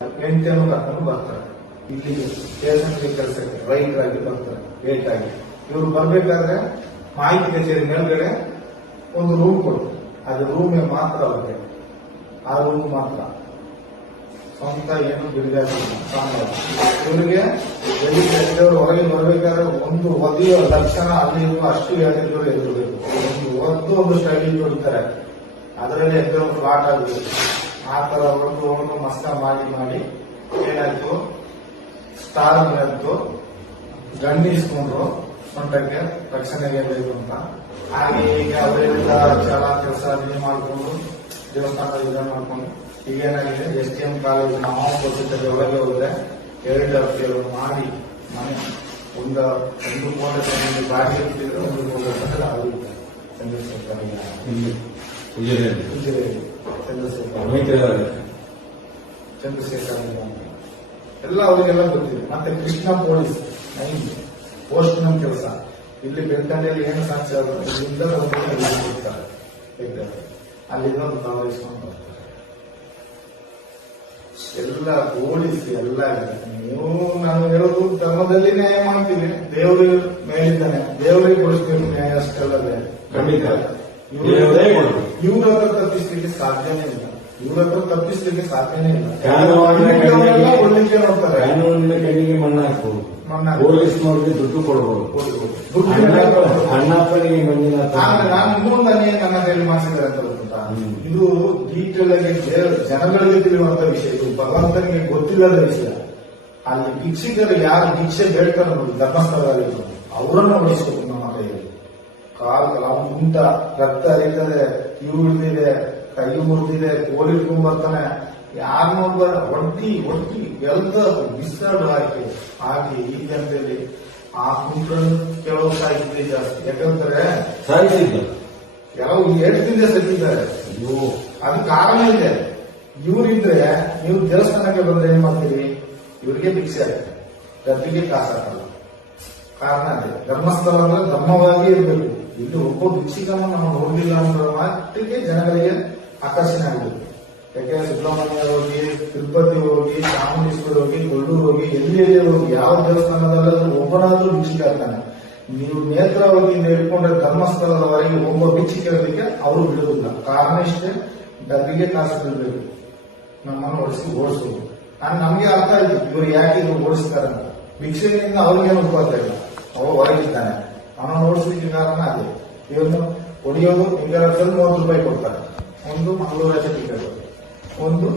ಹೆಂಡತಿಯನ್ನು ಕರ್ಕೊಂಡು ಬರ್ತಾರೆ. ಇಲ್ಲಿ ಸ್ಟೇಷನ್ಗೆ ಕೆಲಸಕ್ಕೆ ರೈಟರ್ ಆಗಿ ಬರ್ತಾರೆ, ಲೇಟ್ ಆಗಿ. ಇವರು ಬರ್ಬೇಕಾದ್ರೆ ಮಾಹಿತಿ ಕಚೇರಿ ಮೇಲ್ಗಡೆ ಒಂದು ರೂಮ್ ಕೊಡ್ತಾರೆ. ಅದು ರೂಮೇ ಮಾತ್ರ ಅವ್ರಿಗೆ, ಆ ರೂಮ್ ಮಾತ್ರ, ಸ್ವಂತ ಏನು ಬಿಡುಗಾಗಿಲ್ಲ. ಇವರಿಗೆ ಹೊರಗೆ ಬರ್ಬೇಕಾದ್ರೆ ಒಂದು ಒದೆಯೋ ಲಕ್ಷಣ ಅಲ್ಲಿ ಅಷ್ಟು ಹೇಳಿದ್ರು ಎದುರಬೇಕು. ಒಂದು ಸ್ಟೈಲಿ ಹೊಡಿತಾರೆ, ಅದರಲ್ಲಿ ಎದ್ದು ಫ್ಲಾಟ್ ಆಗಬೇಕು. ಆ ತರ ಒಂದು ಮಸ್ತ ಮಾಡಿ ಏನಾಯ್ತು, ಸ್ಟಾರ್ ಬಂತು, ಗಂಡಿಸ್ಕೊಂಡ್ರು ಸೊಂಟಕ್ಕೆ ರಕ್ಷಣೆಗೆ ಬೇಕು ಅಂತ. ಹಾಗೆ ಈಗ ಅವರೆಲ್ಲ ಚಾಲ ಕೆಲಸ ಮಾಡ್ಕೊಂಡು ದೇವಸ್ಥಾನದ ಇದನ್ನ ಮಾಡ್ಕೊಂಡು ಈಗೇನಾಗಿದೆ, STM ಕಾಲೇಜ್ ನಾವು ಕೊಟ್ಟಿದ್ದಲ್ಲಿ ಒಳಗೆ ಹೋದ್ರೆ 2 ಅರ್ಥ ಮಾಡಿ ಮನೆ ಒಂದು ಕೋಟೆ ಬಾಡಿಗೆ ಇಟ್ಟಿದ್ರೆ 1 ಕೋಟೆ ಆಗುತ್ತೆ. ಚಂದ್ರಶೇಖರ್ ಎಲ್ಲ ಅವರಿಗೆಲ್ಲ ಗೊತ್ತಿದೆ. ಮತ್ತೆ ಕೃಷ್ಣ ಪೊಲೀಸ್ 9 ಪೋಸ್ಟ್ ನಮ್ ಕೆಲಸ ಇಲ್ಲಿ ಬೆಳ್ತಂಡೆಯಲ್ಲಿ ಏನು ಸಾಕ್ಷಿ ಆಗುತ್ತೆ ಇಲ್ಲಿಂದ ಅಲ್ಲಿಂದ ಒಂದು ತವರಿಸ್ಕೊಂಡು ಬರ್ತಾರೆ. ಎಲ್ಲ ಪೊಲೀಸ್ ಎಲ್ಲ ಇದೆ. ನೀವು ನಾನು ಹೇಳೋದು ಧರ್ಮದಲ್ಲಿ ನ್ಯಾಯ ಮಾಡ್ತೀವಿ, ದೇವರು ಮೇಲಿದ್ದಾನೆ, ದೇವರಿಗೆ ಕೊಡಿಸ್ಬೇಕು ನ್ಯಾಯ ಅಷ್ಟಲ್ಲದೆ. ಖಂಡಿತ ಇವ್ರ ಹತ್ರ ತಪ್ಪಿಸ್ಲಿಕ್ಕೆ ಸಾಧ್ಯನೇ ಇಲ್ಲ, ಒಳ್ಳಿಕೆ ನೋಡ್ತಾರೆ. ಕಾನೂನಿನ ಕಣ್ಣಿಗೆ ಮಣ್ಣು ಹಾಕ್ಬೋದು, ಪೊಲೀಸ್ನವ್ರಿಗೆ ದುಡ್ಡು ಕೊಡಬಹುದು, ಅಣ್ಣಪ್ಪನಿಗೆ ಮಂಜುನಾಥ. ನಾನು ಇನ್ನೊಂದು ಅನ್ಯಾಯ ನನ್ನ ಕೈಲಿ ಮಾಡಿಸಿದ್ದಾರೆ ಅಂತ ಗೊತ್ತಾ. ಇದು ಡೀಟೇಲ್ ಆಗಿ ಜನಗಳಿಗೆ ತಿಳಿಯುವಂತ ವಿಷಯ, ಇದು ಭಗವಂತನಿಗೆ ಗೊತ್ತಿಲ್ಲದ ವಿಷಯ. ಅಲ್ಲಿ ಭಿಕ್ಷಿಕರು ಯಾರು ಭಿಕ್ಷೆ ಬೇಡ್ತಾರೆ ನೋಡಿ ಧರ್ಮಸ್ಥಳದಲ್ಲಿ, ಅವರನ್ನು ಉಳಿಸ್ಬೇಕು ನಮ್ಮ ಕೈಯಲ್ಲಿ. ಕಾಲು ಉಂಟ, ರಕ್ತ ಹರಿತದೆ, ಕಿವು ಹಿಡಿದಿದೆ, ಕೈ ಮುರಿದಿದೆ, ಕೋಲಿ ಇಟ್ಕೊಂಡ್ ಬರ್ತಾನೆ, ಯಾರು ನೋಡ್ಬಾರ ಒಟ್ಟಿ ಎಲ್ಲ ಬಿಸಾಡು ಹಾಕಿ ಈ ಜನತೆಯಲ್ಲಿ ಆ ಕುಂಟ್ರನ್ನು ಕೆಲವು ಸಾಹಿತ್ಯ ಜಾಸ್ತಿ. ಯಾಕಂದ್ರೆ ಕೆಲವು 8 ದಿನ ಸತ್ತಿದ್ದಾರೆ. ಅದು ಕಾರಣ ಇದೆ. ಇವರಿದ್ರೆ ನೀವು ದೇವಸ್ಥಾನಕ್ಕೆ ಬಂದ್ರೆ ಏನ್ ಮಾಡ್ತೀರಿ, ಇವರಿಗೆ ಭಿಕ್ಷೆ ಆಗ್ತದೆ, ಡಬ್ಬಿಗೆ ಕಾಸು ಹಾಕಲ್ಲ. ಕಾರಣ ಅದೇ, ಧರ್ಮಸ್ಥಳ ಅಂದ್ರೆ ಧರ್ಮವಾಗಿ ಇರಬೇಕು. ಇಲ್ಲಿ ಒಬ್ಬ ಭಿಕ್ಷಿಕನ್ನು ನಾವು ನೋಡಿಲ್ಲ ಅನ್ನೋ ಮಟ್ಟಿಗೆ ಜನಗಳಿಗೆ ಆಕರ್ಷಣೆ ಆಗಬೇಕು. ಯಾಕೆಂದ್ರೆ ಸುಬ್ರಹ್ಮಣ್ಯ ಹೋಗಿ, ತಿರುಪತಿ ಹೋಗಿ, ಚಾಮುಂಡೇಶ್ವರಿ ಹೋಗಿ, ಕೊಲ್ಲೂರು ಹೋಗಿ, ಎಲ್ಲಿ ಹೋಗಿ, ಯಾವ ದೇವಸ್ಥಾನದಲ್ಲಾದ್ರೂ ಒಬ್ಬನಾದ್ರೂ ಭಿಕ್ಷಿಕ ಆಗ್ತಾನೆ. ನೀವು ನೇತ್ರಾವತಿ ಹಿಡ್ಕೊಂಡ್ರೆ ಧರ್ಮಸ್ಥಳದವರೆಗೆ ಒಬ್ಬ ಭಿಕ್ಷಿಕ ಇರಲಿಕ್ಕೆ ಅವರು ಬಿಡುವುದಿಲ್ಲ. ಕಾರಣ ಇಷ್ಟೇ, ಡಬ್ಬಿಗೆ ಕಾಸು ಬಿಡಬೇಕು, ನಮ್ಮನ್ನು ಓಡಿಸ್ಬೋದು. ನಮ್ಗೆ ಅರ್ಥ ಆಯ್ತು ಇವರು ಯಾಕೆ ಇದು ಓಡಿಸ್ತಾರೆ ಅಂತ. ಭಿಕ್ಷೆಯಿಂದ ಅವ್ರಿಗೇನು ಉಪಯೋಗ ಇಲ್ಲ, ಅವ ಹೊರಗಿದ್ದಾನೆ, ಅವನನ್ನು ಓಡಿಸ್ಲಿಕ್ಕೆ ಕಾರಣ ಅದೇ. ಇವನ್ನು ಹೊಡಿಯೋದು ಈಗ 30 ರೂಪಾಯಿ ಕೊಡ್ತಾರೆ, ಒಂದು ಮಂಗಳೂರಾಜ ಟಿಕೆಟ್, ಒಂದು